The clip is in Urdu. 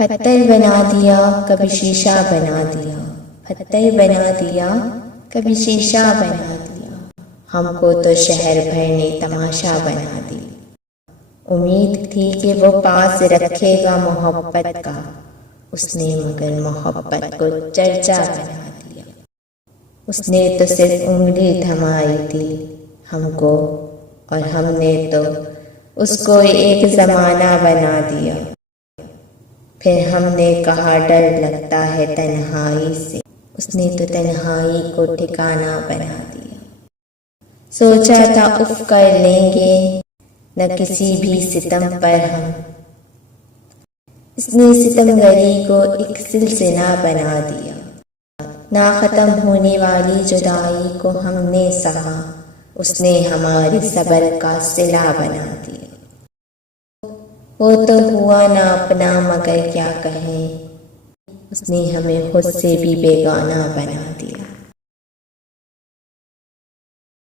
پتھر بنا دیا کبھی شیشہ بنا دیا، پتھر بنا دیا کبھی شیشہ بنا دیا، ہم کو تو شہر بھر نے تماشا بنا دی۔ امید تھی کہ وہ پاس رکھے گا محبت کا، اس نے مگر محبت کو چرچا بنا دیا۔ اس نے تو صرف انگلی تھمائی تھی ہم کو، اور ہم نے تو اس کو ایک زمانہ بنا دیا۔ پھر ہم نے کہا ڈر لگتا ہے تنہائی سے، اس نے تو تنہائی کو ٹھکانہ بنا دیا۔ سوچا تھا اف کر لیں گے نہ کسی بھی ستم پر ہم، اس نے ستم گری کو ایک سلسلہ بنا دیا۔ نہ ختم ہونے والی جدائی کو ہم نے سہا، اس نے ہمارے صبر کا صلہ بنا دیا۔ وہ تو ہوا نہ اپنا مگر کیا کہیں، اس نے ہمیں خود سے بھی بیگانہ بنا دیا۔